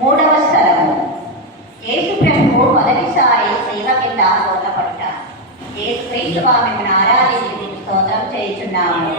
మూడవ స్థలము. యేసు ప్రభువు మొదటిసారి సేవ కింద బోధపడ్డ యేసు క్రీస్తు వారిని ఆరాధించి స్తోత్రం చేయుచున్నాము.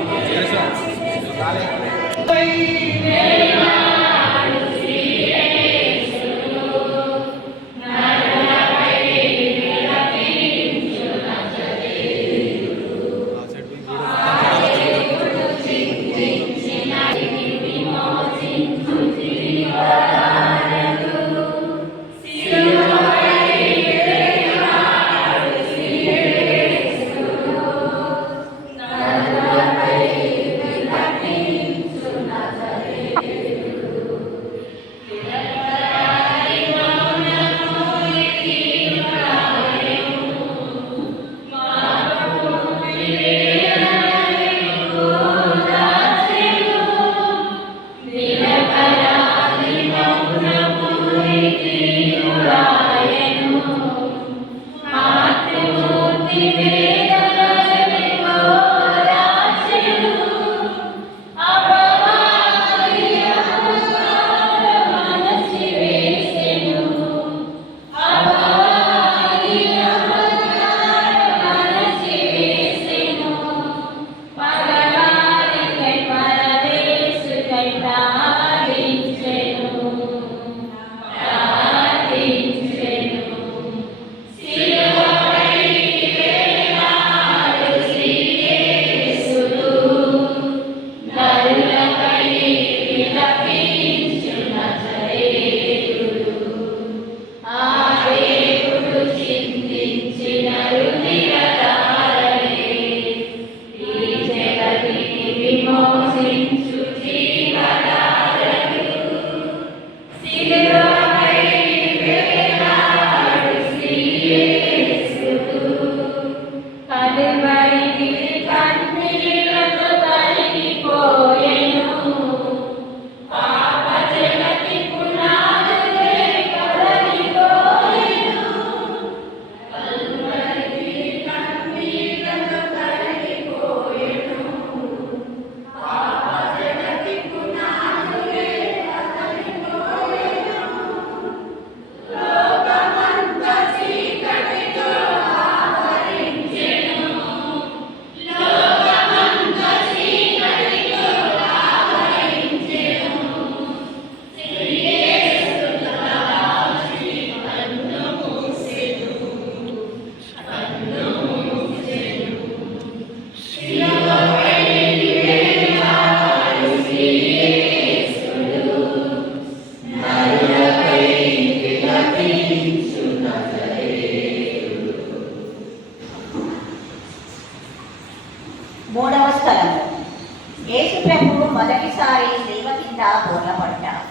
యేసు ప్రభువు మొదటిసారి సేవ కింద బోధపడ్డారు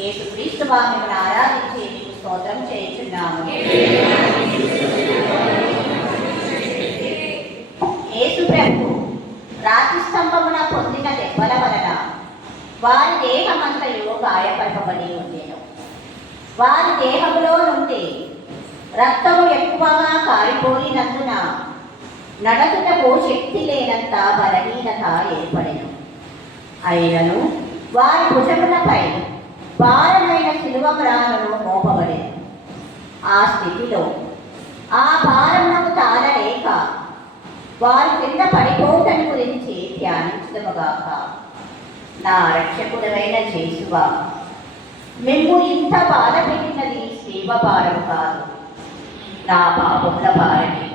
యేసు క్రీస్తు వారిని ఆరాధించి మీకు స్తోత్రం చేస్తున్నాము. యేసు ప్రభు రాతి స్తంభమున పొందిన దెబ్బల వలన వారి దేహమంతయు గాయపరపబడి ఉండేను. వారి దేహములో నుండి రక్తము ఎక్కువగా కారిపోయినందున నడకటకు శక్తి లేనంత బలహీనత ఏర్పడెను అయినను. వారి భుజములపై భారమైన శిలువములను మోపబడెను. ఆ స్థితిలో ఆ భారమునకు తాళలేక వారి కింద పడిపోవటం గురించి ధ్యానించదముగాక. నా రక్షకుడైన చేసువా మేము ఇంత బాధ పెట్టినది శివ భారం కాదు. నా పాపముల భారమే.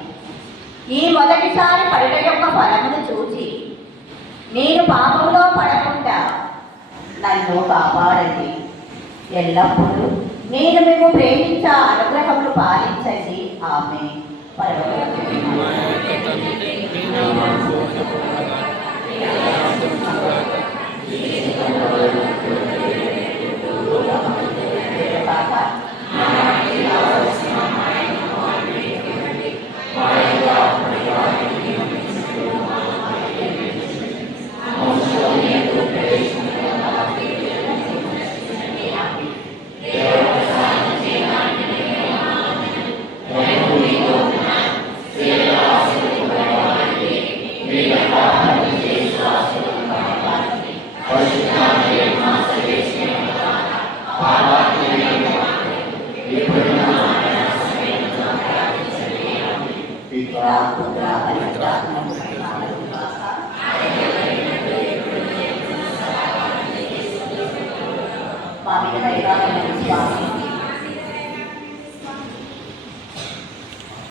ఈ మొదటిసారి పడుట యొక్క ఫలమును చూచి నేను పాపంలో నన్ను కాపాడండి. ఎల్లప్పుడూ నేను మేము ప్రేమించ అనుగ్రహములు పాలించండి. ఆమె పరిశుద్ధ Yeah.